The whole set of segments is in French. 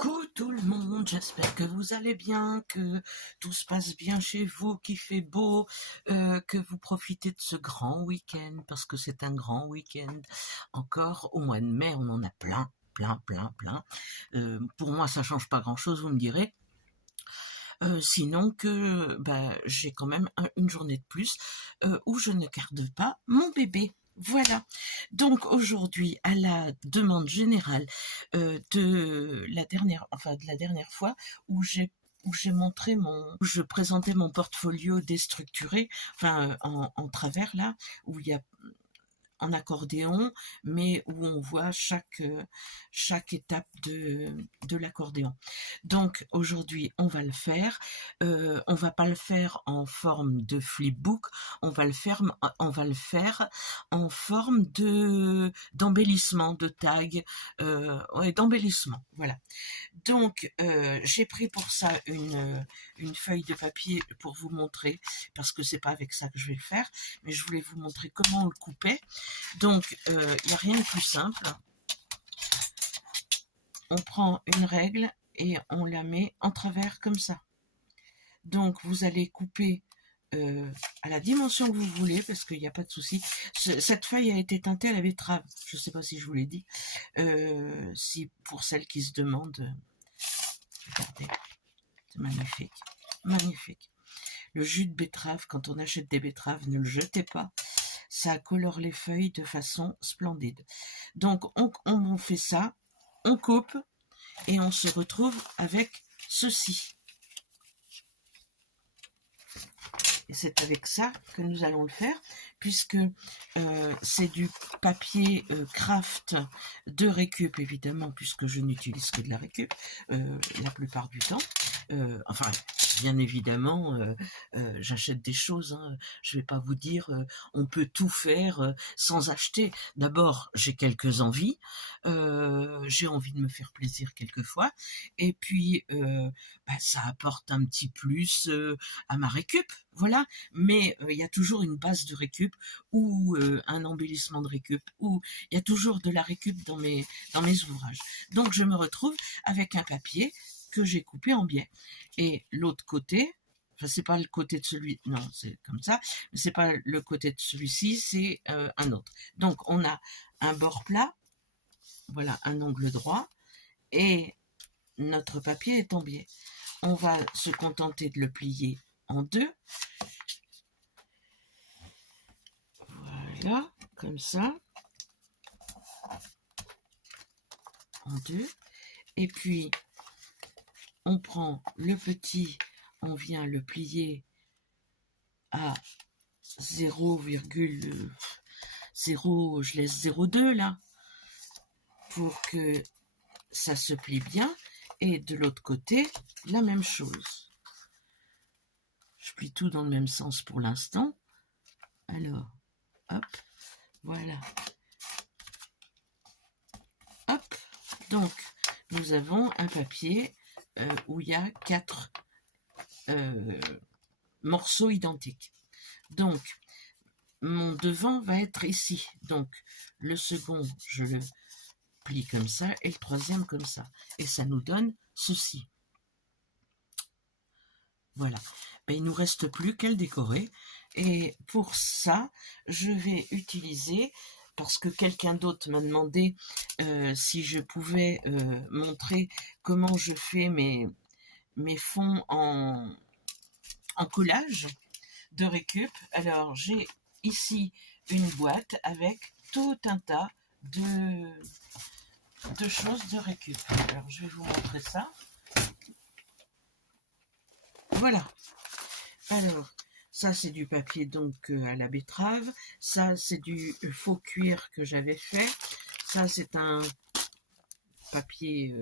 Coucou tout le monde, j'espère que vous allez bien, que tout se passe bien chez vous, qu'il fait beau, que vous profitez de ce grand week-end, parce que c'est un grand week-end. Encore au mois de mai, on en a plein, plein, plein, plein. Pour moi, ça change pas grand-chose, vous me direz. Sinon que j'ai quand même une journée de plus où je ne garde pas mon bébé. Voilà. Donc aujourd'hui, à la demande générale de la dernière fois où j'ai montré où je présentais mon portfolio déstructuré, en travers là, où il y a en accordéon, mais où on voit chaque étape de l'accordéon. Donc aujourd'hui, on va le faire. On va pas le faire en forme de flipbook, on va le faire en forme d'embellissement, de tag, d'embellissement. Voilà. Donc, j'ai pris pour ça une feuille de papier pour vous montrer, parce que c'est pas avec ça que je vais le faire, mais je voulais vous montrer comment on le coupait. Donc, il n'y a rien de plus simple. On prend une règle et on la met en travers comme ça. Donc, vous allez couper à la dimension que vous voulez, parce qu'il n'y a pas de souci. Cette feuille a été teintée à la betterave. Je ne sais pas si je vous l'ai dit. Si pour celles qui se demandent, regardez, c'est magnifique, magnifique. Le jus de betterave, quand on achète des betteraves, ne le jetez pas. Ça colore les feuilles de façon splendide. Donc on fait ça, on coupe et on se retrouve avec ceci. Et c'est avec ça que nous allons le faire, puisque c'est du papier craft de récup, évidemment, puisque je n'utilise que de la récup la plupart du temps. Bien évidemment, j'achète des choses. Je ne vais pas vous dire on peut tout faire sans acheter. D'abord, j'ai quelques envies. J'ai envie de me faire plaisir quelquefois. Et puis, ça apporte un petit plus à ma récup. Voilà. Mais il y a toujours une base de récup ou un embellissement de récup, ou il y a toujours de la récup dans mes ouvrages. Donc, je me retrouve avec un papier que j'ai coupé en biais. Et l'autre côté, c'est pas le côté de celui, non, c'est comme ça, mais c'est pas le côté de celui-ci, c'est un autre. Donc on a un bord plat, voilà, un angle droit, et notre papier est en biais. On va se contenter de le plier en deux. Voilà, comme ça. En deux. Et puis on prend le petit, on vient le plier à 0,0, je laisse 0,2 là, pour que ça se plie bien. Et de l'autre côté, la même chose. Je plie tout dans le même sens pour l'instant. Alors, hop, voilà. Hop, donc, nous avons un papier où il y a 4 morceaux identiques. Donc, mon devant va être ici. Donc, le second, je le plie comme ça, et le troisième comme ça. Et ça nous donne ceci. Voilà. Ben, il ne nous reste plus qu'à le décorer. Et pour ça, je vais utiliser, parce que quelqu'un d'autre m'a demandé si je pouvais montrer comment je fais mes fonds en collage de récup. Alors, j'ai ici une boîte avec tout un tas de choses de récup. Alors, je vais vous montrer ça. Voilà. Alors, ça, c'est du papier donc à la betterave. Ça, c'est du faux cuir que j'avais fait. Ça, c'est un papier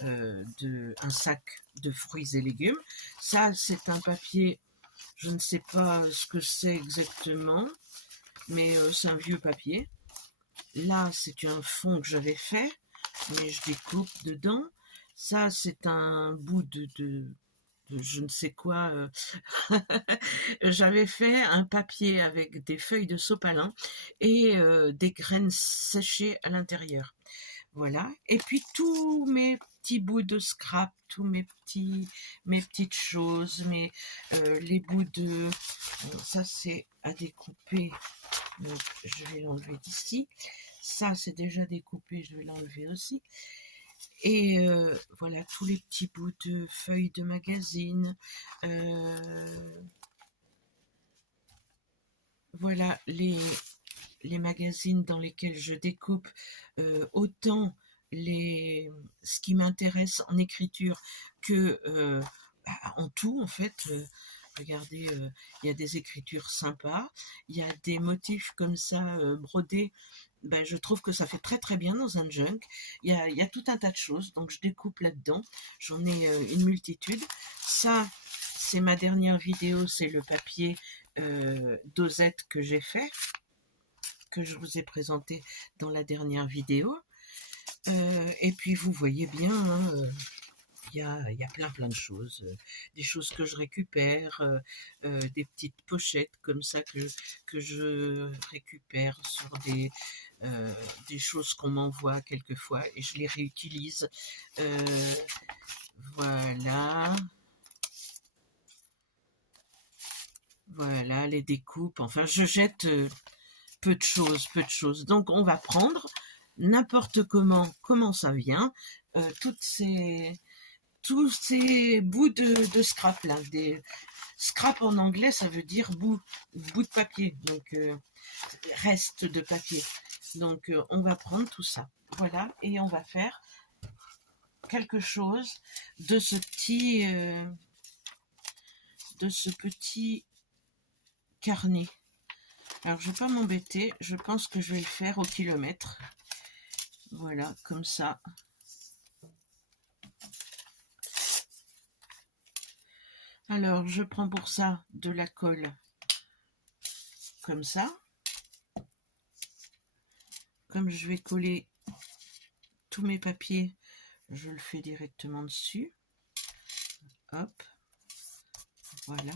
un sac de fruits et légumes. Ça, c'est un papier, je ne sais pas ce que c'est exactement, mais c'est un vieux papier. Là, c'est un fond que j'avais fait, mais je découpe dedans. Ça, c'est un bout de je ne sais quoi. J'avais fait un papier avec des feuilles de sopalin et des graines séchées à l'intérieur. Voilà. Et puis tous mes petits bouts de scrap, tous mes petites choses, les bouts de... ça c'est à découper, donc je vais l'enlever d'ici. Ça c'est déjà découpé, je vais l'enlever aussi. Et voilà tous les petits bouts de feuilles de magazine. Voilà les magazines dans lesquels je découpe autant ce qui m'intéresse en écriture que en tout en fait. Regardez, il y a des écritures sympas, il y a des motifs comme ça brodés. Ben, je trouve que ça fait très très bien dans un junk. Il y a tout un tas de choses, donc je découpe là-dedans. J'en ai une multitude. Ça, c'est ma dernière vidéo, c'est le papier dosette que j'ai fait, que je vous ai présenté dans la dernière vidéo. Et puis vous voyez bien, hein, il y a plein de choses, des choses que je récupère, des petites pochettes comme ça que je récupère sur des choses qu'on m'envoie quelquefois et je les réutilise. Voilà. Voilà, les découpes. Enfin, je jette peu de choses. Donc, on va prendre n'importe comment ça vient, tous ces bouts de scrap là. Scrap en anglais, ça veut dire bout de papier, donc reste de papier. Donc, on va prendre tout ça. Voilà, et on va faire quelque chose de ce petit carnet. Alors, je ne vais pas m'embêter, je pense que je vais le faire au kilomètre. Voilà, comme ça. Alors, je prends pour ça de la colle, comme ça. Comme je vais coller tous mes papiers, je le fais directement dessus. Hop, voilà.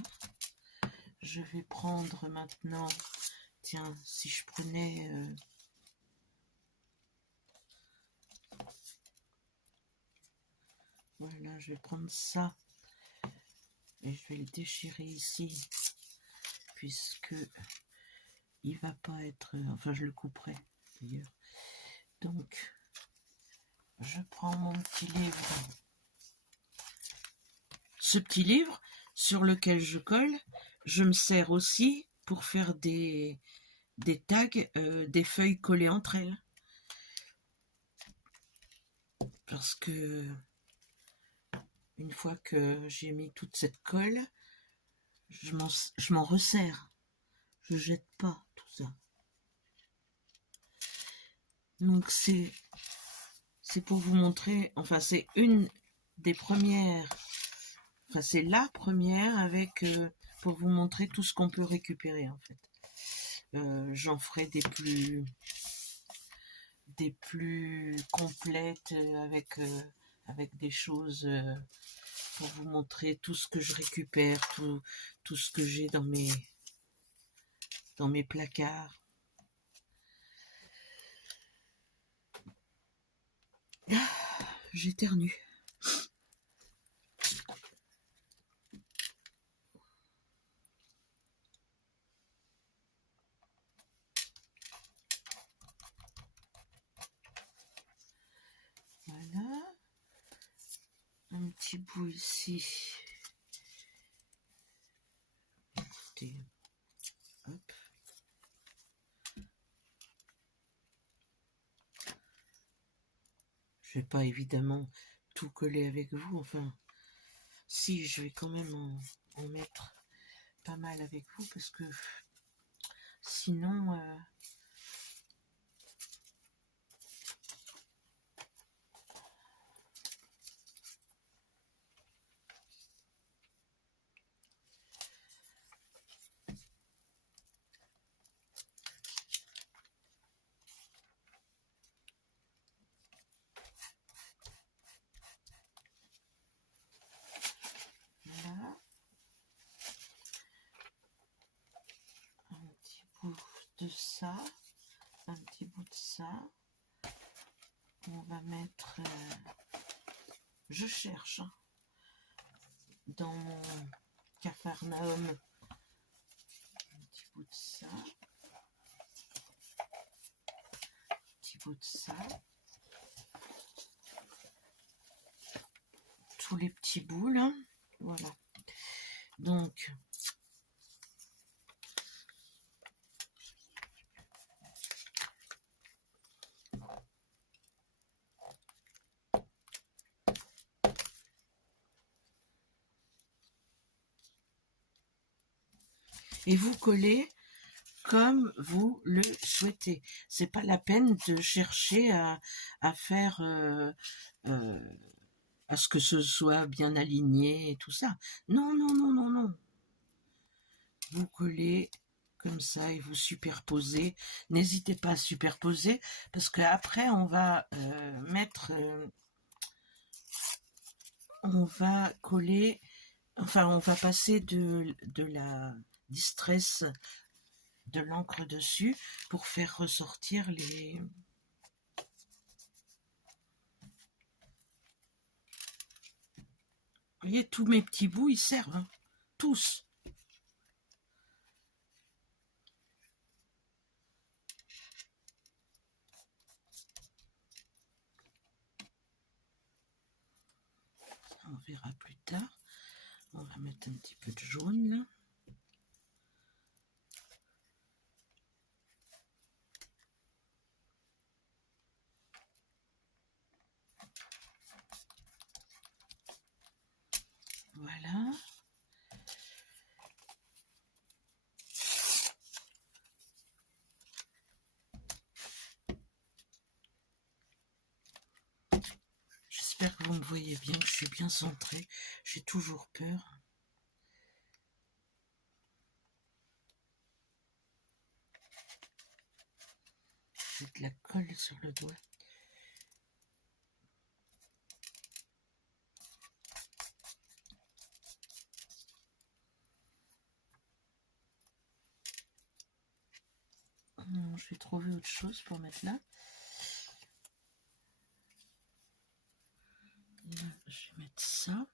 Je vais prendre maintenant, tiens, si je prenais... voilà, je vais prendre ça et je vais le déchirer ici, puisque il va pas être... enfin, je le couperai d'ailleurs. Donc, je prends mon petit livre. Ce petit livre sur lequel je colle, je me sers aussi pour faire des tags, des feuilles collées entre elles. Parce que une fois que j'ai mis toute cette colle, je m'en resserre. Je jette pas tout ça. Donc c'est pour vous montrer, enfin c'est une des premières, enfin c'est la première avec pour vous montrer tout ce qu'on peut récupérer en fait. J'en ferai des plus complètes avec des choses pour vous montrer tout ce que je récupère, tout ce que j'ai dans mes placards. J'éternue. Voilà. Un petit bout ici. Écoutez. Hop. Je vais pas évidemment tout coller avec vous. Enfin, si, je vais quand même en mettre pas mal avec vous parce que sinon... voilà. Un petit bout de ça. Un petit bout de ça. On va mettre, je cherche hein, dans mon Capharnaüm un petit bout de ça, tous les petits bouts là, voilà. Donc et vous collez comme vous le souhaitez. C'est pas la peine de chercher à faire à ce que ce soit bien aligné et tout ça. Non, non, non, non, non. Vous collez comme ça et vous superposez. N'hésitez pas à superposer parce qu'après on va on va coller, enfin on va passer de la distress de l'encre dessus pour faire ressortir les... Vous voyez, tous mes petits bouts, ils servent, hein, tous. Ça, on verra plus tard. On va mettre un petit peu de jaune, là. Voilà. J'espère que vous me voyez bien, que je suis bien centrée. J'ai toujours peur. J'ai de la colle sur le doigt. Non, je vais trouver autre chose pour mettre là. Là, je vais mettre ça.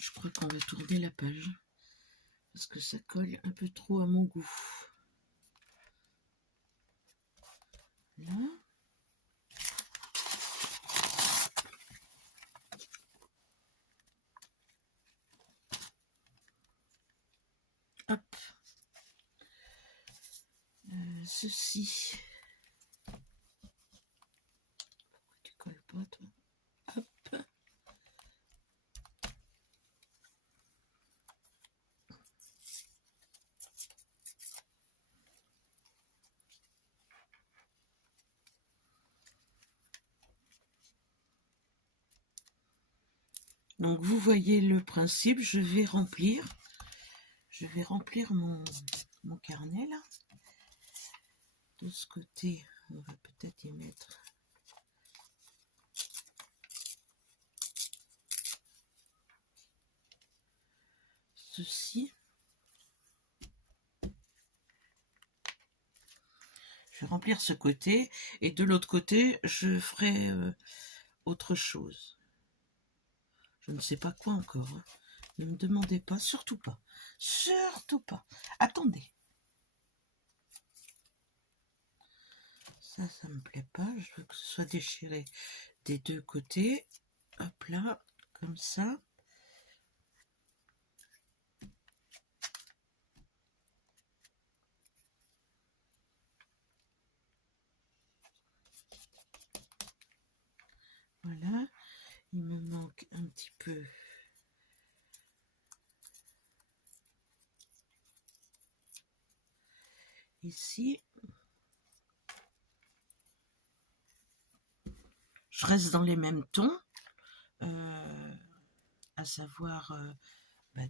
Je crois qu'on va tourner la page parce que ça colle un peu trop à mon goût. Là. Hop. Ceci. Pourquoi tu colles pas, toi? Hop. Donc vous voyez le principe, je vais remplir mon carnet là. De ce côté, on va peut-être y mettre ceci. Je vais remplir ce côté et de l'autre côté, je ferai autre chose. Je ne sais pas quoi encore. Hein. Ne me demandez pas, surtout pas. Surtout pas. Attendez. Ça me plaît pas. Je veux que ce soit déchiré des deux côtés. Hop là, comme ça. Voilà. Il me manque un petit peu ici. Je reste dans les mêmes tons, à savoir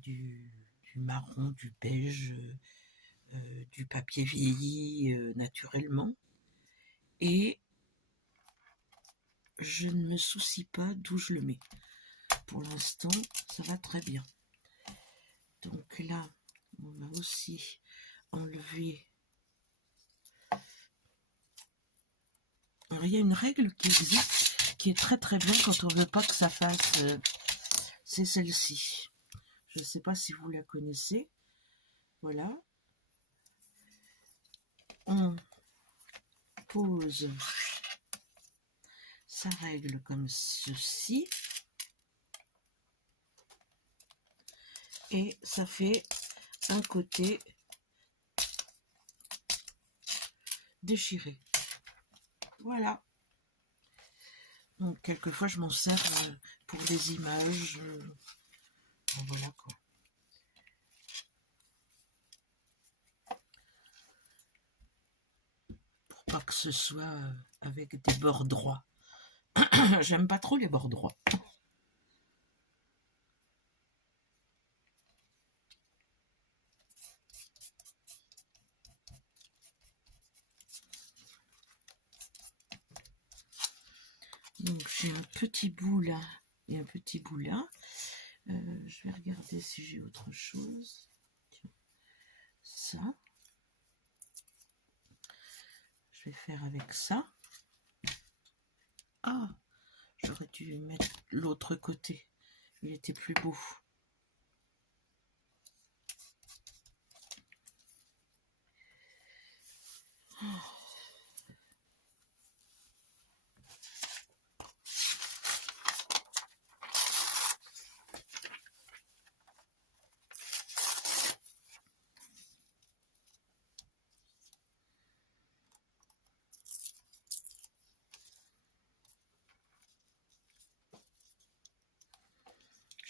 du marron, du beige, du papier vieilli naturellement. Et je ne me soucie pas d'où je le mets. Pour l'instant, ça va très bien. Donc là, on va aussi enlever. Alors, il y a une règle qui existe, qui est très très bien quand on ne veut pas que ça fasse. C'est celle-ci. Je ne sais pas si vous la connaissez. Voilà. On pose sa règle comme ceci. Et ça fait un côté déchiré. Voilà. Donc quelquefois je m'en sers pour des images. Voilà quoi. Pour pas que ce soit avec des bords droits. J'aime pas trop les bords droits. Donc j'ai un petit bout là et un petit bout là. Je vais regarder si j'ai autre chose. Tiens. Ça. Je vais faire avec ça. Ah, j'aurais dû mettre l'autre côté. Il était plus beau.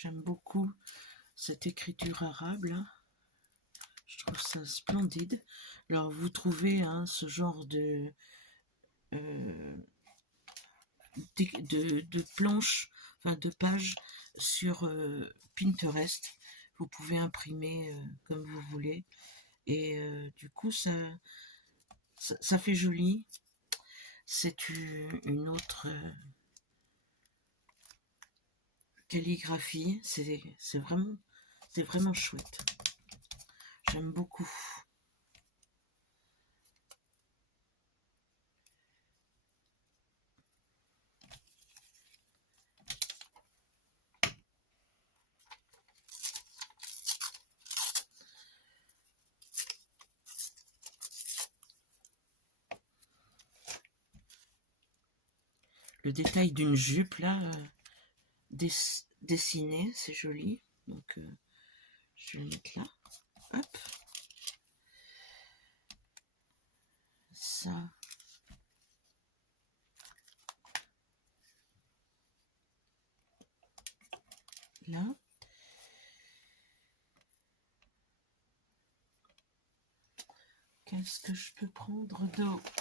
J'aime beaucoup cette écriture arabe là. Je trouve ça splendide. Alors vous trouvez ce genre de planches, enfin de pages sur Pinterest. Vous pouvez imprimer comme vous voulez. Et du coup ça fait joli. C'est une autre calligraphie. C'est vraiment chouette. J'aime beaucoup. Le détail d'une jupe là, dessinée, c'est joli. Donc je vais le mettre là. Hop. Ça. Là. Qu'est-ce que je peux prendre d'autre?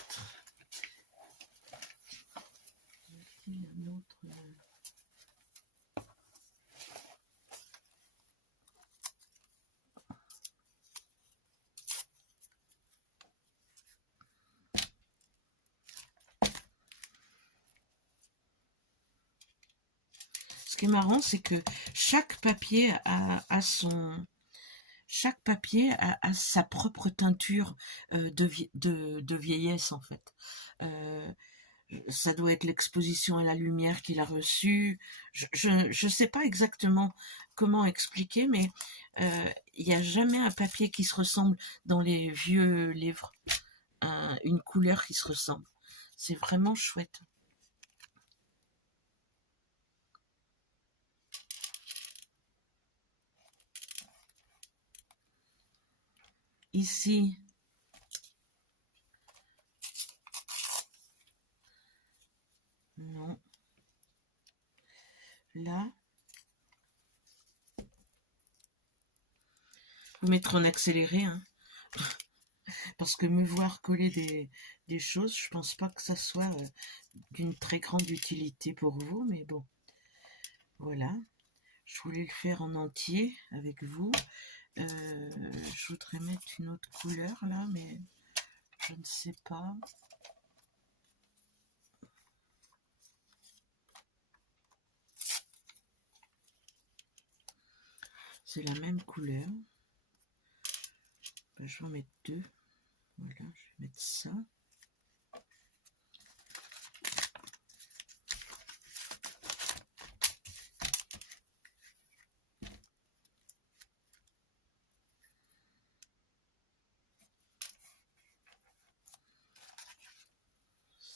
Un autre. Ce qui est marrant, c'est que chaque papier a sa propre teinture de vieillesse en fait. Ça doit être l'exposition à la lumière qu'il a reçue. Je sais pas exactement comment expliquer, mais il n'y a jamais un papier qui se ressemble dans les vieux livres. Une couleur qui se ressemble. C'est vraiment chouette. Ici, non. Là, vous mettre en accéléré, hein, parce que me voir coller des choses, je pense pas que ça soit d'une très grande utilité pour vous, mais bon, voilà. Je voulais le faire en entier avec vous. Je voudrais mettre une autre couleur là, mais je ne sais pas. C'est la même couleur. Ben, je vais en mettre deux. Voilà, je vais mettre ça.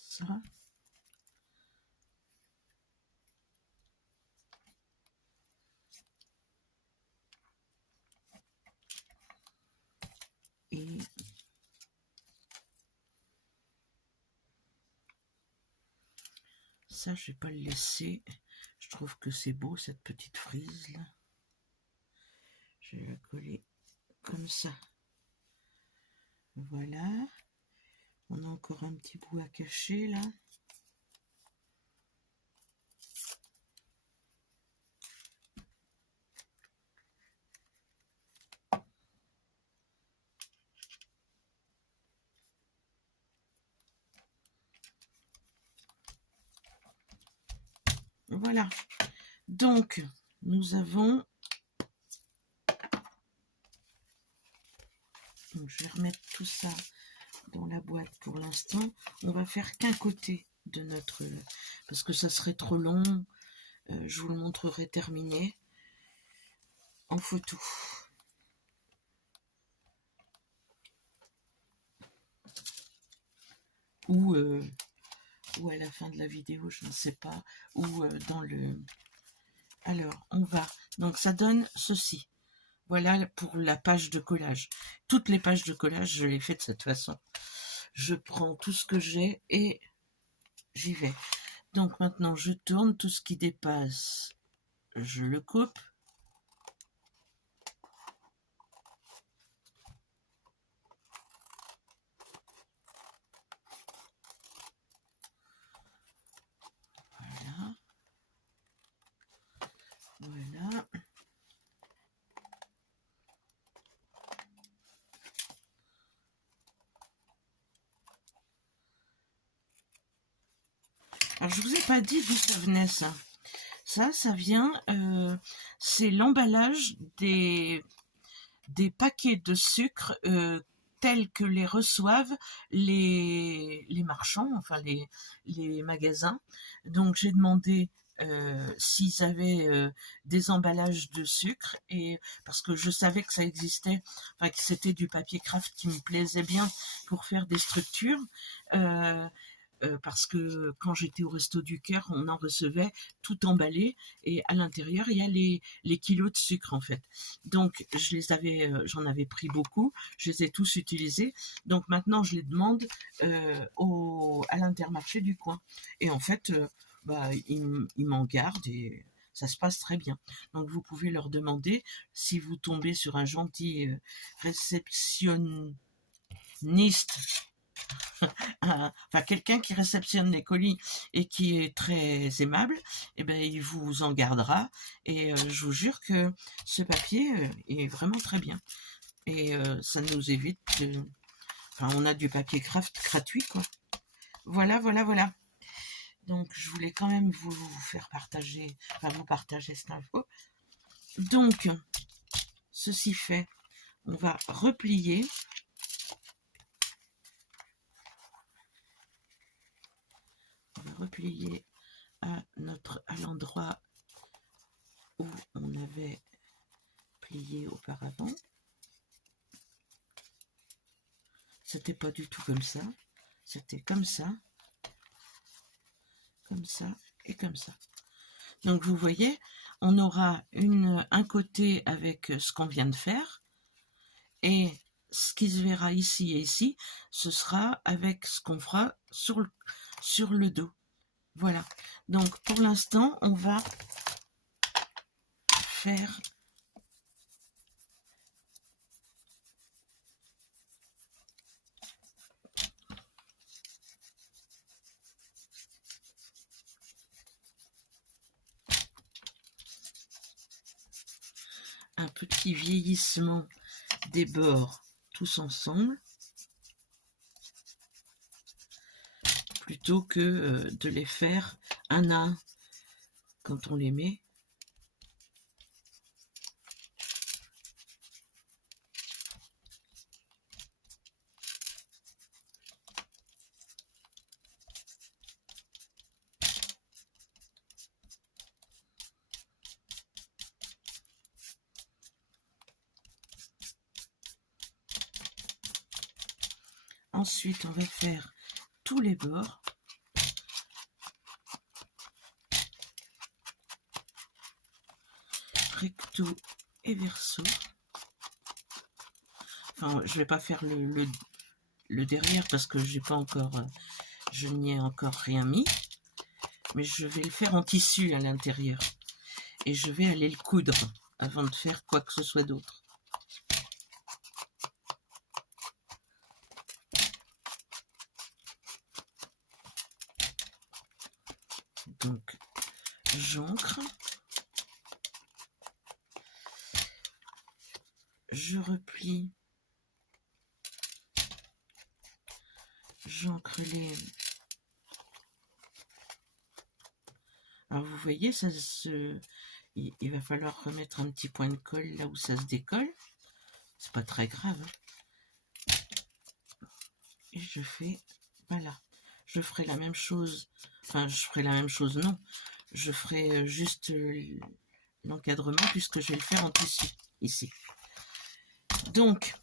Ça. Et ça, je vais pas le laisser. Je trouve que c'est beau, cette petite frise là. Je vais la coller comme ça. Voilà. On a encore un petit bout à cacher là. Voilà. Donc, nous avons... Donc, je vais remettre tout ça dans la boîte pour l'instant. On va faire qu'un côté de notre... Parce que ça serait trop long. Je vous le montrerai terminé en photo. Ou à la fin de la vidéo, je ne sais pas. Ou dans le... Alors, on va... Donc, ça donne ceci. Voilà pour la page de collage. Toutes les pages de collage, je les fais de cette façon. Je prends tout ce que j'ai et j'y vais. Donc maintenant, je tourne. Tout ce qui dépasse, je le coupe. Voilà. Voilà. Alors, je vous ai pas dit d'où ça venait, ça. Ça vient, c'est l'emballage des paquets de sucre tels que les reçoivent les marchands, enfin les magasins. Donc, j'ai demandé s'ils avaient des emballages de sucre, et parce que je savais que ça existait, enfin que c'était du papier craft qui me plaisait bien pour faire des structures. Parce que quand j'étais au Resto du Cœur, on en recevait tout emballé et à l'intérieur il y a les kilos de sucre en fait. Donc j'en avais pris beaucoup, je les ai tous utilisés. Donc maintenant je les demande à l'Intermarché du coin. Et en fait, ils m'en gardent et ça se passe très bien. Donc vous pouvez leur demander, si vous tombez sur un gentil réceptionniste, enfin quelqu'un qui réceptionne les colis et qui est très aimable, et ben il vous en gardera. Et je vous jure que ce papier est vraiment très bien. Et ça nous évite enfin, on a du papier craft gratuit, quoi. Voilà, voilà, voilà. Donc je voulais quand même vous faire partager, enfin vous partager cette info. Donc, ceci fait, on va replier. On va replier à l'endroit où on avait plié auparavant. C'était pas du tout comme ça. C'était comme ça et comme ça. Donc vous voyez, on aura un côté avec ce qu'on vient de faire, et ce qui se verra ici et ici, ce sera avec ce qu'on fera sur le dos. Voilà. Donc pour l'instant, on va faire petit vieillissement des bords tous ensemble, plutôt que de les faire un à un quand on les met. Ensuite, on va faire tous les bords. Recto et verso. Enfin, je vais pas faire le derrière parce que j'ai pas encore, je n'y ai encore rien mis. Mais je vais le faire en tissu à l'intérieur. Et je vais aller le coudre avant de faire quoi que ce soit d'autre. Donc, j'ancre. Je replie. J'ancre les... Alors, vous voyez, ça se... il va falloir remettre un petit point de colle là où ça se décolle. C'est pas très grave. Et je fais... Voilà. Je ferai la même chose. Enfin, je ferai la même chose, non. Je ferai juste l'encadrement puisque je vais le faire en tissu, ici. Donc,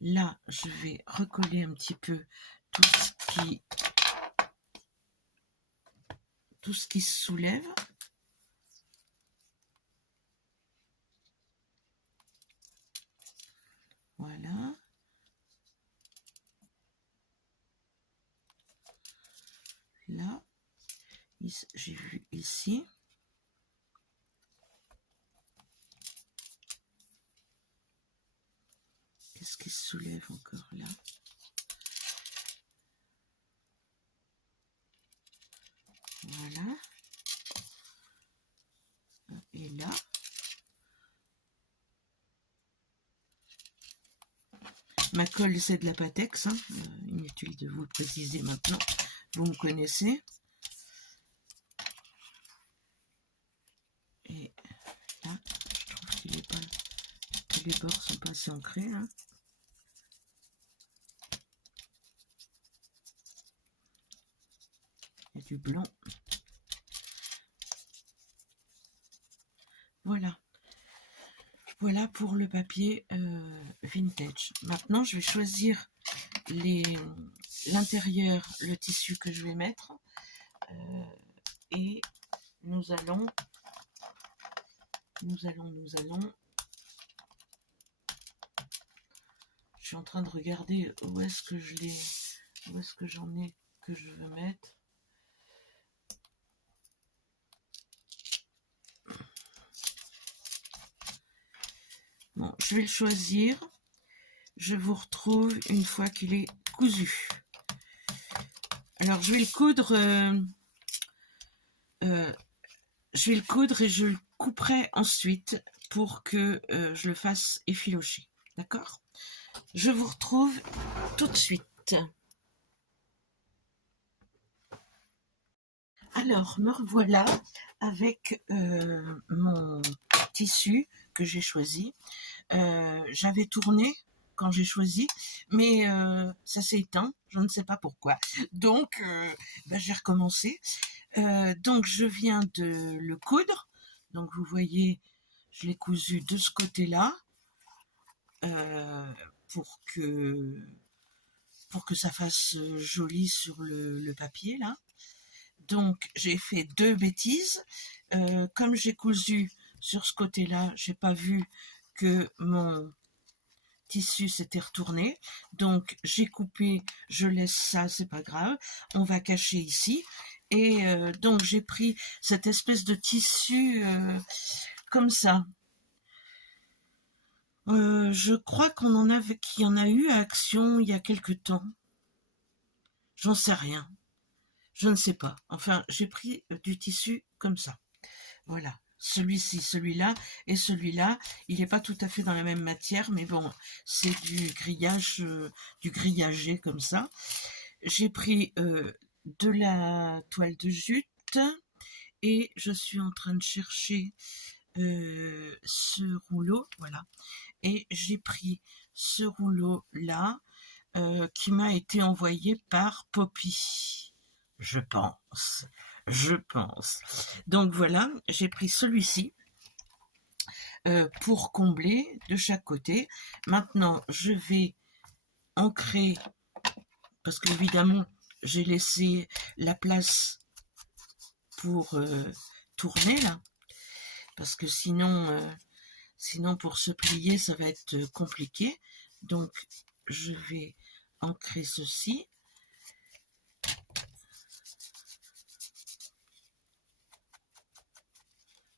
là, je vais recoller un petit peu tout ce qui se soulève. Voilà. Là, j'ai vu ici. Qu'est-ce qui se soulève encore là? Voilà. Et là. Ma colle, c'est de la Patex. Hein. Inutile de vous le préciser maintenant. Vous me connaissez. Et là, je trouve qu'il est pas... que les bords sont pas assez ancrés. Hein. Il y a du blanc. Voilà. Voilà pour le papier vintage. Maintenant, je vais choisir l'intérieur, le tissu que je vais mettre. Et nous allons... Je suis en train de regarder où est-ce que j'en ai que je veux mettre. Bon, je vais le choisir. Je vous retrouve une fois qu'il est cousu. Alors, je vais le coudre. Je vais le coudre et je le couperai ensuite pour que je le fasse effilocher. D'accord? Je vous retrouve tout de suite. Alors, me revoilà avec mon tissu que j'ai choisi. J'avais tourné quand j'ai choisi, mais ça s'est éteint, je ne sais pas pourquoi. Donc, j'ai recommencé. Donc, je viens de le coudre. Donc, vous voyez, je l'ai cousu de ce côté-là pour que ça fasse joli sur le papier, là. Donc, j'ai fait 2 bêtises. Comme j'ai cousu sur ce côté-là, j'ai pas vu que mon tissu s'était retourné. Donc, j'ai coupé, je laisse ça, c'est pas grave. On va cacher ici. Et donc, j'ai pris cette espèce de tissu comme ça. Je crois qu'il y en a eu à Action il y a quelque temps. J'en sais rien. Je ne sais pas. Enfin, j'ai pris du tissu comme ça. Voilà. celui-ci, celui-là et celui-là. Il n'est pas tout à fait dans la même matière, mais bon, c'est du grillage, du grillagé comme ça. J'ai pris de la toile de jute et je suis en train de chercher ce rouleau, voilà. Et j'ai pris ce rouleau-là qui m'a été envoyé par Poppy, je pense. Donc voilà, j'ai pris celui-ci pour combler de chaque côté. Maintenant, je vais ancrer, parce qu'évidemment, j'ai laissé la place pour tourner là, parce que sinon pour se plier, ça va être compliqué. Donc, je vais ancrer ceci.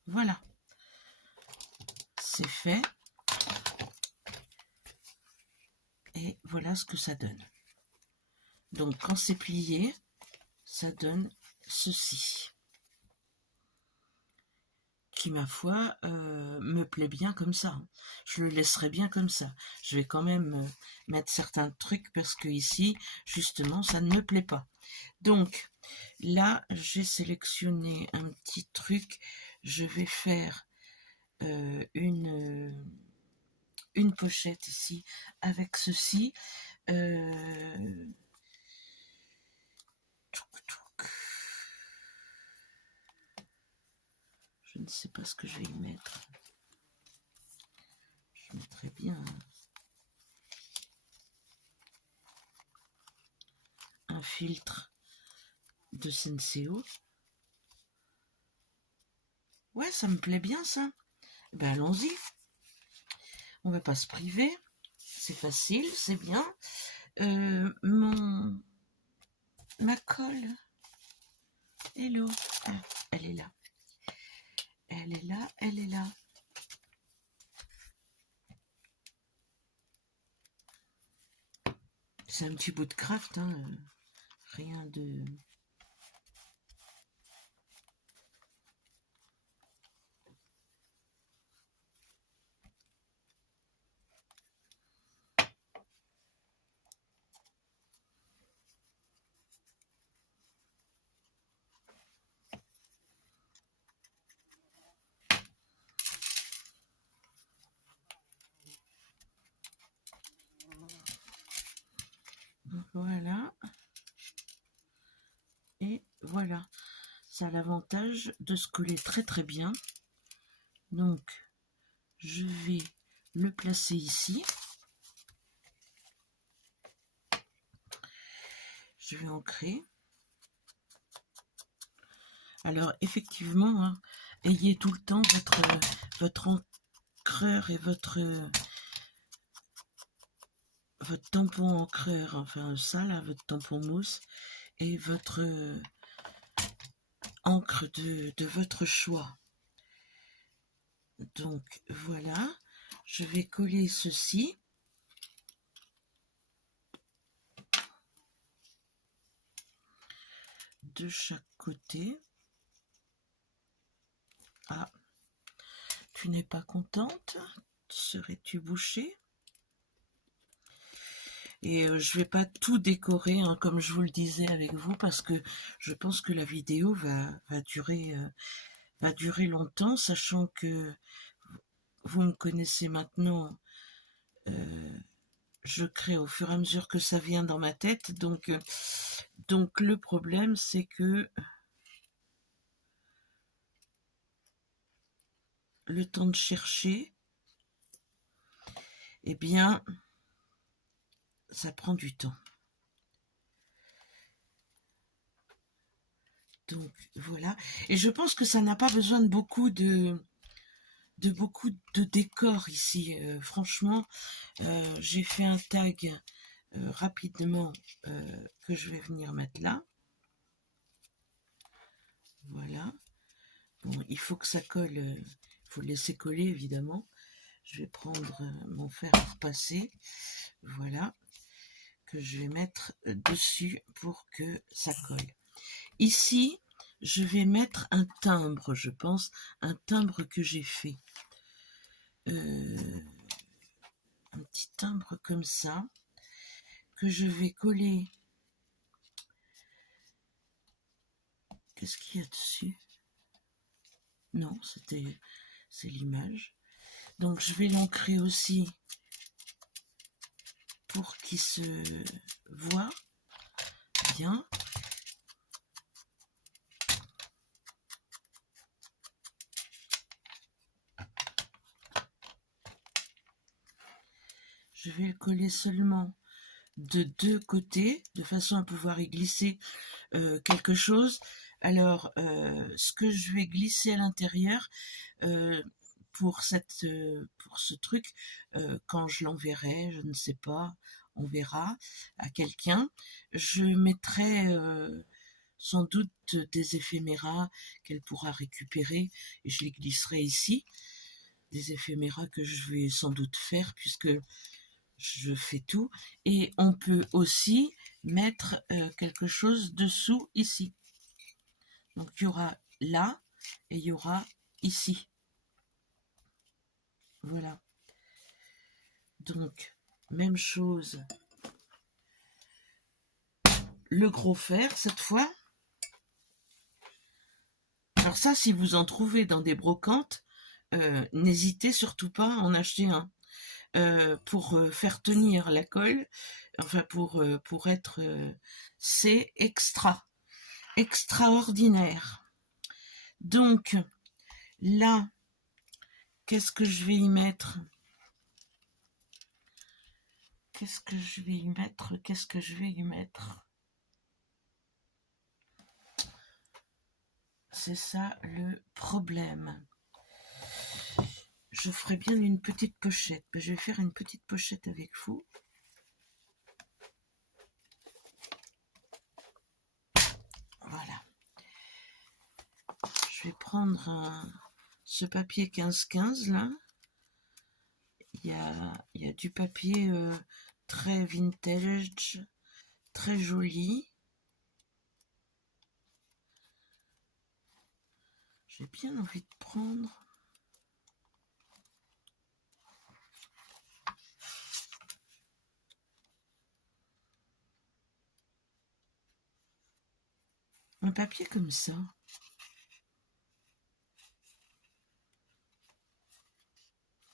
Voilà. C'est fait. Et voilà ce que ça donne. Donc, quand c'est plié, ça donne ceci. Qui, ma foi, me plaît bien comme ça. Je le laisserai bien comme ça. Je vais quand même mettre certains trucs parce que ici, justement, ça ne me plaît pas. Donc, là, j'ai sélectionné un petit truc. Je vais faire une pochette ici avec ceci. Je ne sais pas ce que je vais y mettre. Je mettrai bien un filtre de Senseo. Ouais, ça me plaît bien ça. Ben allons-y. On va pas se priver. C'est facile, c'est bien. Ma colle. Hello. Ah, elle est là. Elle est là, elle est là. C'est un petit bout de craft, hein. Rien de... Voilà. Et voilà. Ça a l'avantage de se coller très très bien. Donc, je vais le placer ici. Je vais ancrer. Alors, effectivement, hein, ayez tout le temps votre encreur et votre tampon encreur, enfin ça là, votre tampon mousse et votre encre de votre choix. Donc voilà, je vais coller ceci. De chaque côté. Ah, tu n'es pas contente? Serais-tu bouchée? Et je vais pas tout décorer, hein, comme je vous le disais avec vous, parce que je pense que la vidéo va durer longtemps, sachant que vous me connaissez maintenant. Je crée au fur et à mesure que ça vient dans ma tête. Donc le problème, c'est que le temps de chercher, eh bien, ça prend du temps. Donc voilà. Et je pense que ça n'a pas besoin de beaucoup de décor ici. Franchement, j'ai fait un tag rapidement que je vais venir mettre là. Voilà. Bon, il faut que ça colle. Il faut le laisser coller évidemment. Je vais prendre mon fer à repasser. Voilà. Que je vais mettre dessus pour que ça colle. Ici, je vais mettre un timbre, je pense, un timbre que j'ai fait. Un petit timbre comme ça, que je vais coller. Qu'est-ce qu'il y a dessus? Non, c'est l'image. Donc je vais l'ancrer aussi pour qu'il se voit bien. Je vais le coller seulement de deux côtés, de façon à pouvoir y glisser quelque chose. Alors, ce que je vais glisser à l'intérieur pour ce truc, quand je l'enverrai, je ne sais pas, on verra, à quelqu'un, je mettrai sans doute des éphéméras qu'elle pourra récupérer et je les glisserai ici. Des éphéméras que je vais sans doute faire puisque je fais tout. Et on peut aussi mettre quelque chose dessous ici. Donc il y aura là et il y aura ici. Voilà. Donc, même chose. Le gros fer cette fois. Alors ça, si vous en trouvez dans des brocantes, n'hésitez surtout pas à en acheter un. Pour faire tenir la colle, enfin pour être... c'est extraordinaire. Donc, là, qu'est-ce que je vais y mettre? Qu'est-ce que je vais y mettre? Qu'est-ce que je vais y mettre? C'est ça le problème. Je ferai bien une petite pochette. Je vais faire une petite pochette avec vous. Voilà. Je vais prendre ce papier 15-15 là. Il y a du papier très vintage, très joli. J'ai bien envie de prendre un papier comme ça.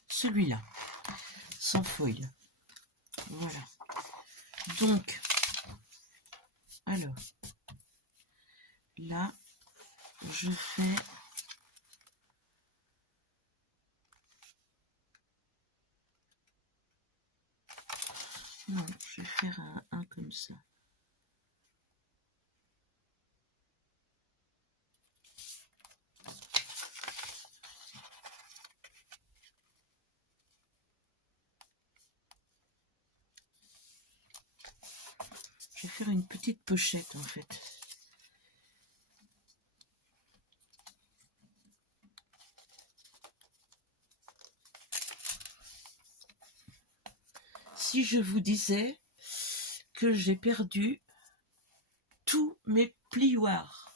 Celui-là, sans feuille. Voilà. Donc, alors, là, je fais... Non, je vais faire un comme ça. Je vais faire une petite pochette en fait. Si je vous disais que j'ai perdu tous mes plioirs,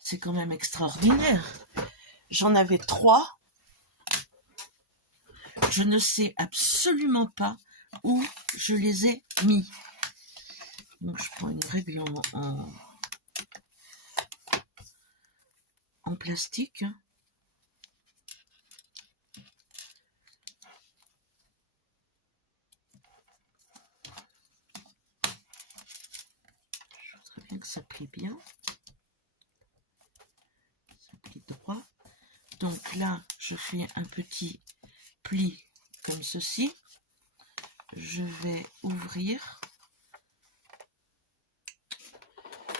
c'est quand même extraordinaire. J'en avais 3. Je ne sais absolument pas où je les ai mis. Donc je prends une règle en plastique. Je voudrais bien que ça plie bien. Ça plie droit. Donc là, je fais un petit pli comme ceci. Je vais ouvrir,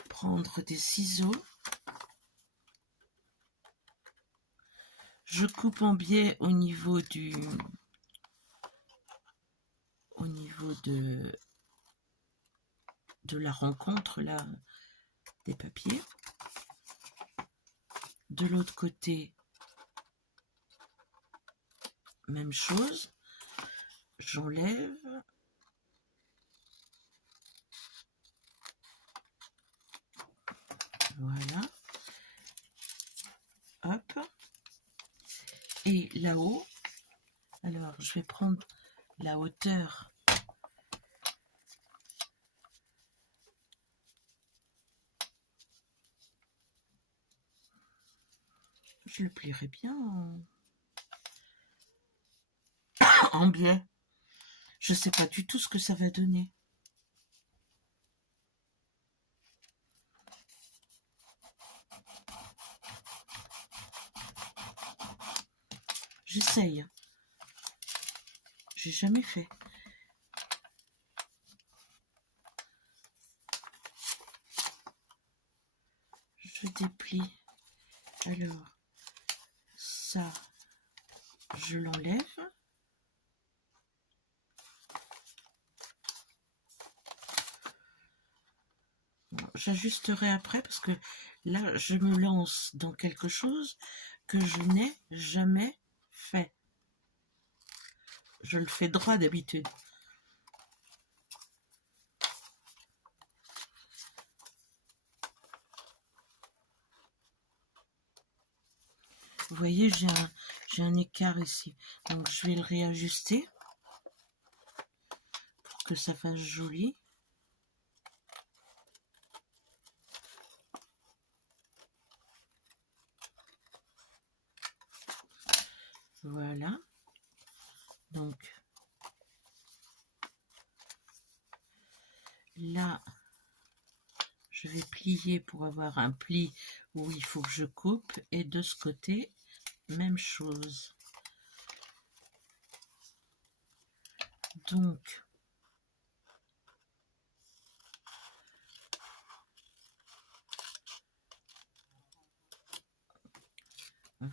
prendre des ciseaux. Je coupe en biais au niveau de la rencontre là des papiers. De l'autre côté, même chose. J'enlève. Voilà. hop. Et là-haut, alors je vais prendre la hauteur. Je le plierai bien en biais. Je sais pas du tout ce que ça va donner. J'essaye. J'ai jamais fait. Je déplie. Alors, ça, je l'enlève. Bon, j'ajusterai après parce que là, je me lance dans quelque chose que je n'ai jamais fait. Je le fais droit d'habitude. Vous voyez, j'ai un écart ici. Donc, je vais le réajuster pour que ça fasse joli. Voilà. Donc, là, je vais plier pour avoir un pli où il faut que je coupe. Et de ce côté, même chose. Donc,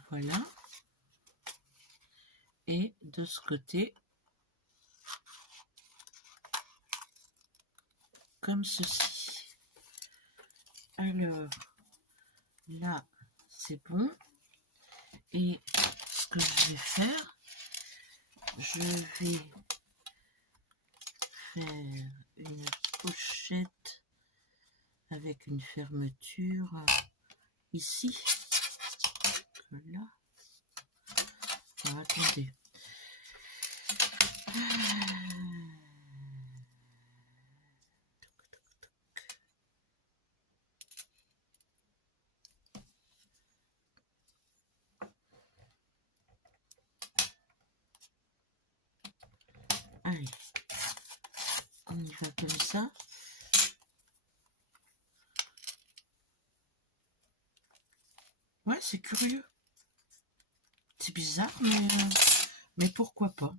voilà. Et de ce côté, comme ceci. Alors, là, c'est bon. Et ce que je vais faire, je vais faire une pochette avec une fermeture ici. Là. Alors, attendez. Allez, on y va comme ça. Ouais, c'est curieux. C'est bizarre, mais pourquoi pas.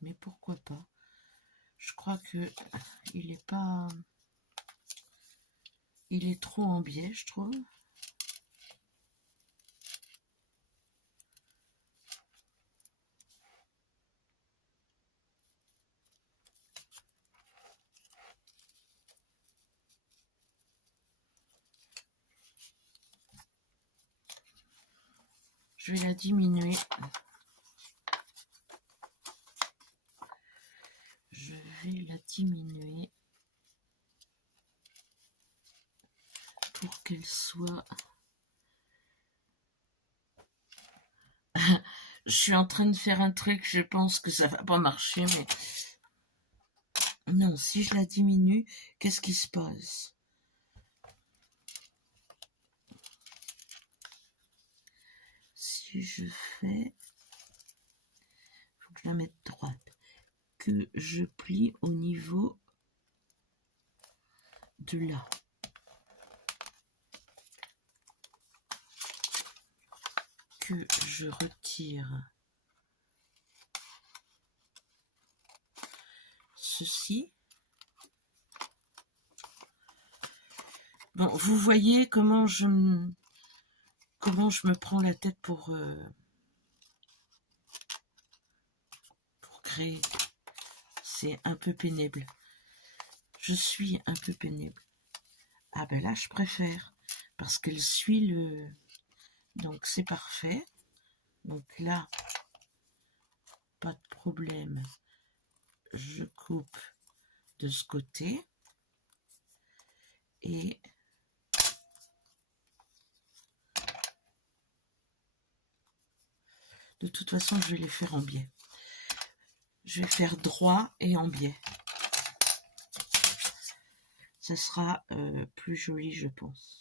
Mais pourquoi pas. Je crois que il est pas... Il est trop en biais, je trouve. Je vais la diminuer. Je vais la diminuer pour qu'elle soit... Je suis en train de faire un truc, je pense que ça va pas marcher, mais... Non, si je la diminue, qu'est-ce qui se passe? Si je fais... Faut que je la mette droite. Que je plie au niveau de là. Que je retire ceci. Bon, vous voyez comment je me prends la tête pour créer. C'est un peu pénible. Je suis un peu pénible. Ah ben là, je préfère. Parce qu'elle suit le... Donc, c'est parfait. Donc là, pas de problème. Je coupe de ce côté et de toute façon je vais les faire en biais. Je vais faire droit et en biais. Ça sera plus joli, je pense.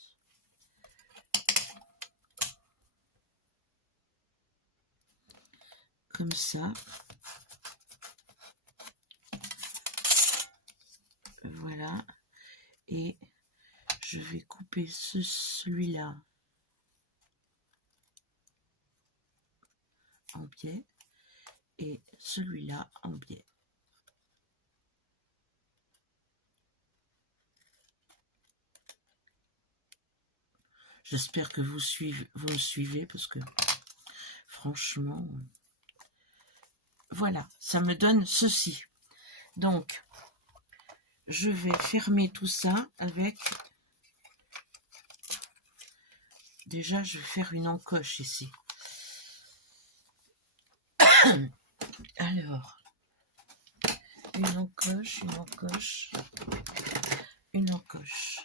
Comme ça. Voilà. Et je vais couper celui-là en biais et celui-là en biais. J'espère que vous me suivez parce que franchement, voilà, ça me donne ceci. Donc, je vais fermer tout ça avec... Déjà, je vais faire une encoche ici. Alors, une encoche, une encoche, une encoche.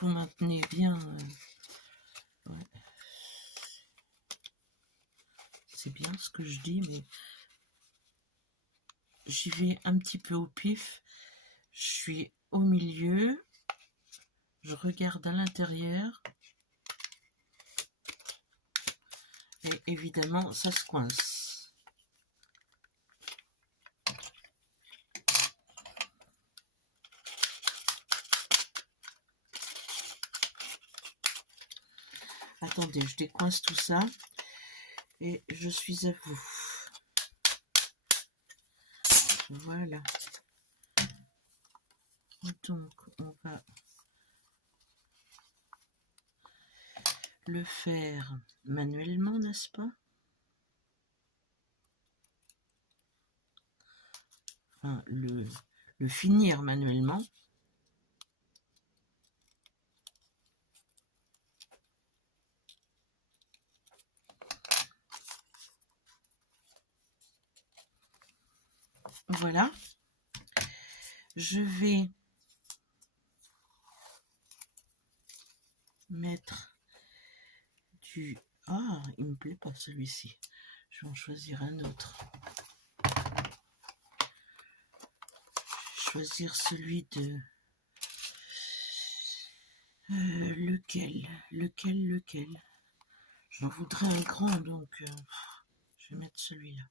Vous maintenez bien... ouais. C'est bien ce que je dis, mais j'y vais un petit peu au pif. Je suis au milieu. Je regarde à l'intérieur. Et évidemment, ça se coince. Attendez, je décoince tout ça. Et je suis à vous. Voilà. Donc, on va le faire manuellement, n'est-ce pas? Enfin, le finir manuellement. Voilà. Je vais mettre du... Ah, il me plaît pas celui-ci. Je vais en choisir un autre. Choisir celui de... lequel? J'en voudrais un grand, donc je vais mettre celui-là.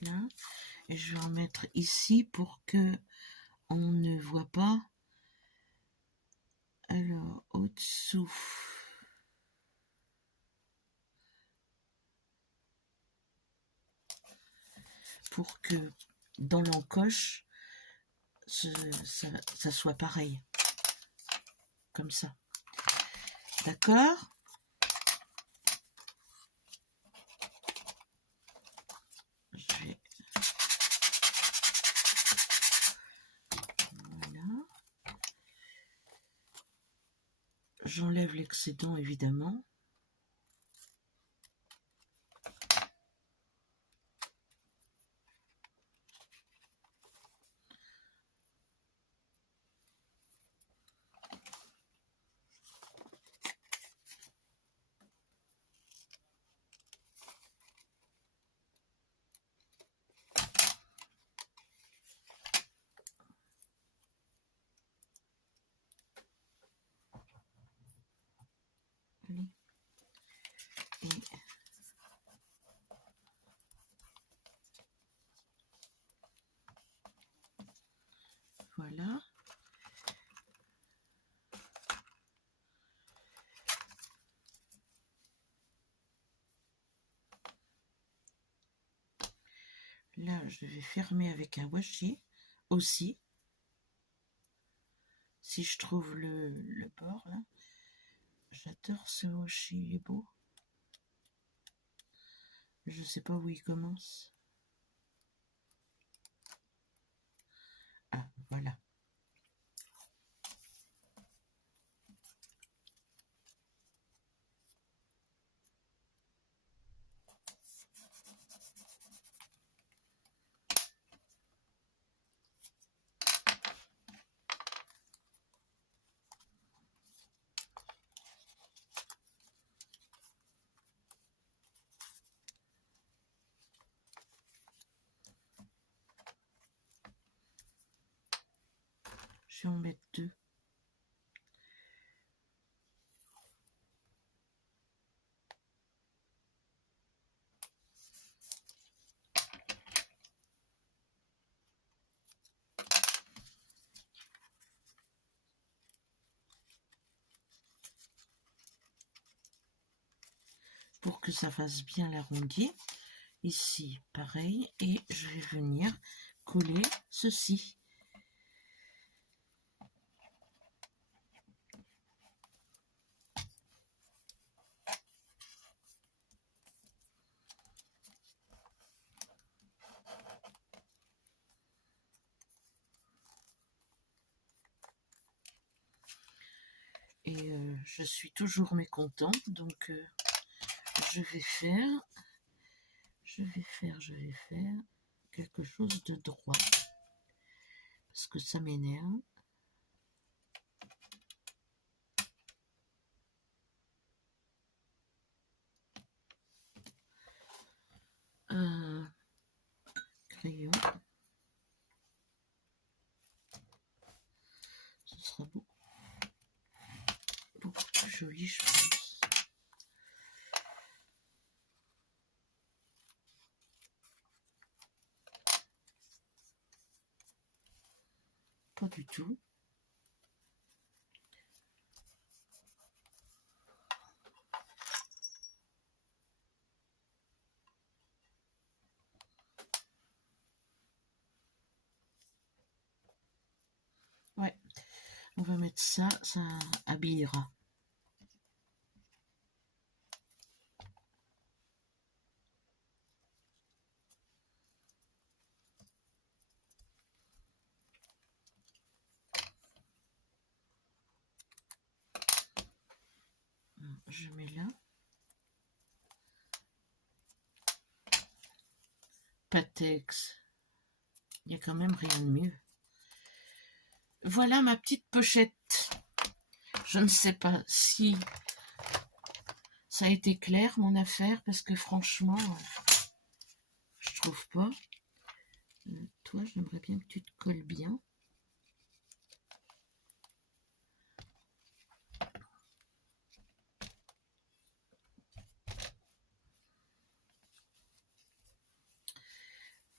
Là. Et je vais en mettre ici pour que on ne voit pas. Alors, au-dessous. Pour que dans l'encoche, ça soit pareil. Comme ça. D'accord? Je vais... Voilà. J'enlève l'excédent, évidemment. Allez. Là, je vais fermer avec un washi aussi. Si je trouve le bord, là. J'adore ce washi, il est beau. Je sais pas où il commence. Ah, voilà. Je vais en mettre 2. Pour que ça fasse bien l'arrondi. Ici, pareil. Et je vais venir coller ceci. Et je suis toujours mécontente, donc je vais faire quelque chose de droit. Parce que ça m'énerve. Crayon. Ce sera beaucoup plus joli, je pense. Pas du tout. Ouais, on va mettre ça, ça habillera. Je mets là. Patex. Il n'y a quand même rien de mieux. Voilà ma petite pochette. Je ne sais pas si ça a été clair mon affaire, parce que franchement, je trouve pas. Toi, j'aimerais bien que tu te colles bien.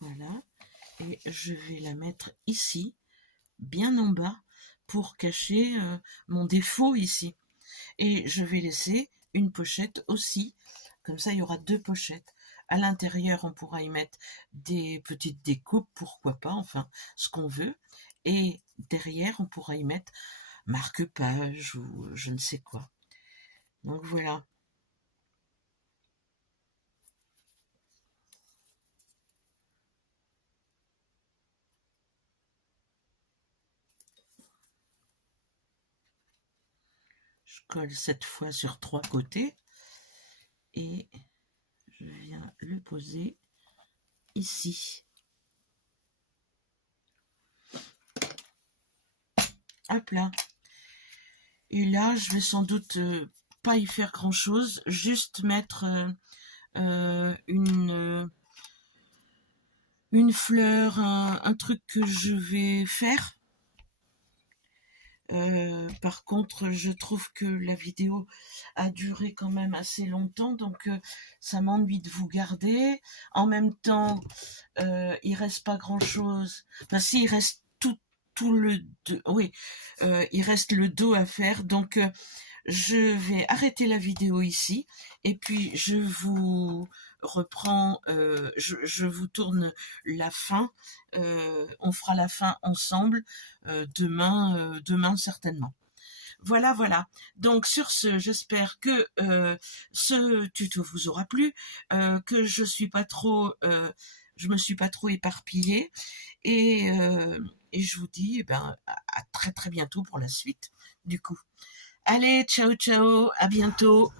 Voilà. Et je vais la mettre ici, bien en bas, pour cacher mon défaut ici. Et je vais laisser une pochette aussi. Comme ça, il y aura 2 pochettes. À l'intérieur, on pourra y mettre des petites découpes, pourquoi pas, enfin, ce qu'on veut. Et derrière, on pourra y mettre marque-page ou je ne sais quoi. Donc voilà. Je colle cette fois sur 3 côtés. Et je viens le poser ici. Hop là. Et là, je vais sans doute pas y faire grand chose, juste mettre une fleur, un truc que je vais faire. Par contre, je trouve que la vidéo a duré quand même assez longtemps, donc ça m'ennuie de vous garder. En même temps, il reste pas grand chose. Enfin, si, il reste tout le dos. Oui, il reste le dos à faire. Donc, je vais arrêter la vidéo ici et puis je vous reprends, je vous tourne la fin. On fera la fin ensemble demain certainement. Voilà, voilà. Donc sur ce, j'espère que ce tuto vous aura plu, que je me suis pas trop éparpillée et je vous dis à très très bientôt pour la suite du coup. Allez, ciao ciao, à bientôt.